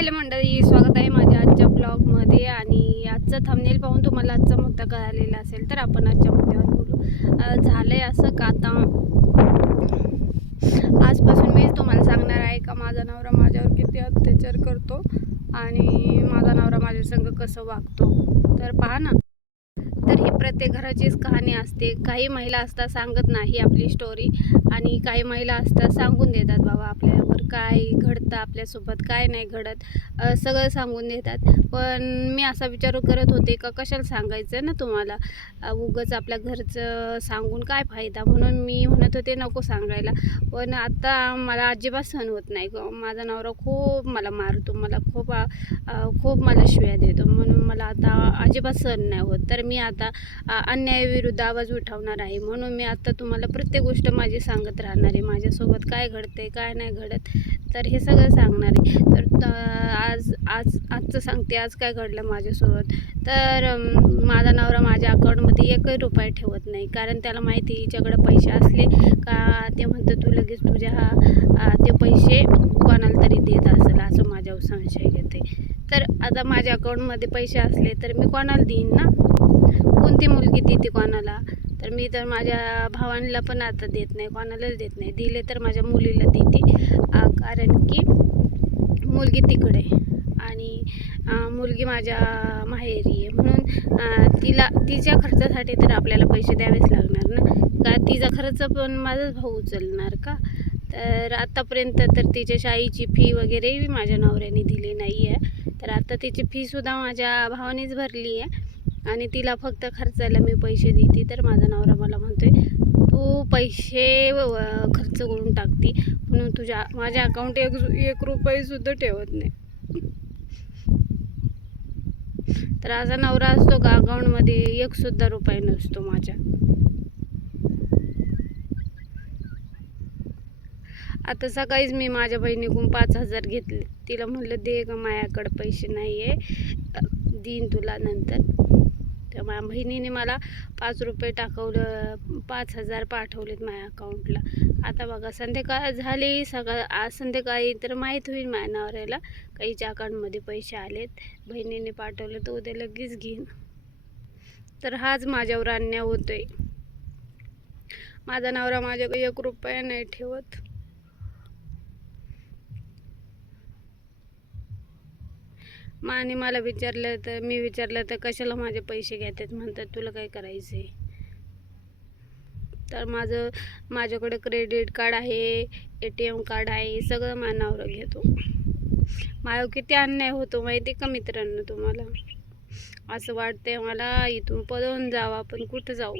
Hello मंडळी स्वागत आहे माझ्या आजच्या ब्लॉगमध्ये आणि आजचा थंबनेल पाहून तुम्हाला आजचा मुद्दा कळालेला असेल तर आपण आजच्या मुद्द्यावर बोलू. झालं आहे असं का आता? आजपासून मीच तुम्हाला सांगणार आहे का माझा नवरा माझ्यावर किती अत्याचार करतो आणि माझा नवरा माझ्या संग कसं वागतो. तर पहा ना. प्रत्येक घराचीच कहाणी असते. काही महिला असतात सांगत नाही आपली स्टोरी आणि काही महिला असतात सांगून देतात बाबा आपल्यावर काय घडतं? आपल्यासोबत काय नाही घडत? सगळं सांगून देतात. पण मी असा विचार करत होते का कशाला सांगायचं ना तुम्हाला? उगंच उगाच आपल्या घरचं सांगून काय फायदा? म्हणून मी म्हणत होते नको सांगायला. पण आता मला अजिबात सहन होत नाही ग. माझा नवरा खूप मला मारतो मला खूप खूप मला शिव्या देतो. म्हणून मला आता अजिबात सहन नाही होत. तर मी आता अन्यायाविरुद्ध आवाज उठवणार आहे. म्हणून मी आता तुम्हाला प्रत्येक गोष्ट माझी सांगत राहणार आहे. माझ्यासोबत काय घडते काय नाही घडत तर हे सगळं सांगणार आहे. तर आज आज आजचं सांगते. आज काय घडलं माझ्यासोबत? तर माझा नवरा माझ्या अकाउंटमध्ये एकही रुपये ठेवत नाही. कारण त्याला माहिती हिच्याकडं हिच्याकडे पैसे असले का ते म्हणतं तू लगेच तुझ्या हा आ, ते पैसे कोणाला तरी देत असेल असं माझ्यावर संशय घेते तर माझ्या अकाउंटमध्ये पैसे असले तर मी कोणाला देईन ना? कोणती मुलगी देते कोणाला? तर मी तर माझ्या भावांना पण आता देत नाही कोणालाच देत नाही. दिले तर माझ्या मुलीला देते. कारण की मुलगी तिकडे आणि मुलगी माझ्या माहेरी आहे. म्हणून तिला तिच्या खर्चासाठी तर आपल्याला पैसे द्यावेच लागणार ना? का तिचा खर्च पण माझाच भाऊ उचलणार का? तर आत्तापर्यंत तर तिच्या शाळेची फी वगैरे माझ्या नवऱ्याने दिली नाही आहे. तर आता तिची फीसुद्धा माझ्या भावानेच भरली आहे. आणि तिला फक्त खर्चायला मी पैसे देते तर माझा नवरा मला म्हणतोय तू पैसे खर्च करून टाकती म्हणून तुझ्या माझ्या अकाउंट एक एक रुपयेसुद्धा ठेवत नाही. तर माझा नवरा असतो का अकाउंटमध्ये एकसुद्धा रुपये नसतो माझ्या. आता सकाळीच मी माझ्या बहिणीकडून पाच हजार घेतले. तिला म्हणलं दे ग माझ्याकडं पैसे नाही आहे देईन तुला नंतर. तर माझ्या बहिणीने मला पाच रुपये टाकवलं पाच हजार पाठवलेत माझ्या अकाउंटला आता बघा संध्याकाळ झाली सकाळ आज संध्याकाळी तर माहीत होईल माझ्या नवऱ्याला काहीच्या अकाउंटमध्ये पैसे आलेत. बहिणीने पाठवले तर उद्या लगेच घेईन. तर हाच माझ्यावर अन्याय होतोय. माझा नवरा माझ्याकडे एक रुपया नाही ठेवत. माने मला विचारलं तर मी विचारलं तर कशाला माझे पैसे घेतात? म्हणतात तुला काय करायचं आहे तर माझं माझ्याकडे क्रेडिट कार्ड आहे ए टी एम कार्ड आहे सगळं मानावर घेतो. माझ्या किती अन्याय होतो माहिती का मित्रांनो तुम्हाला? असं वाटतंय मला इथून पळून जावं आपण कुठं जाऊ?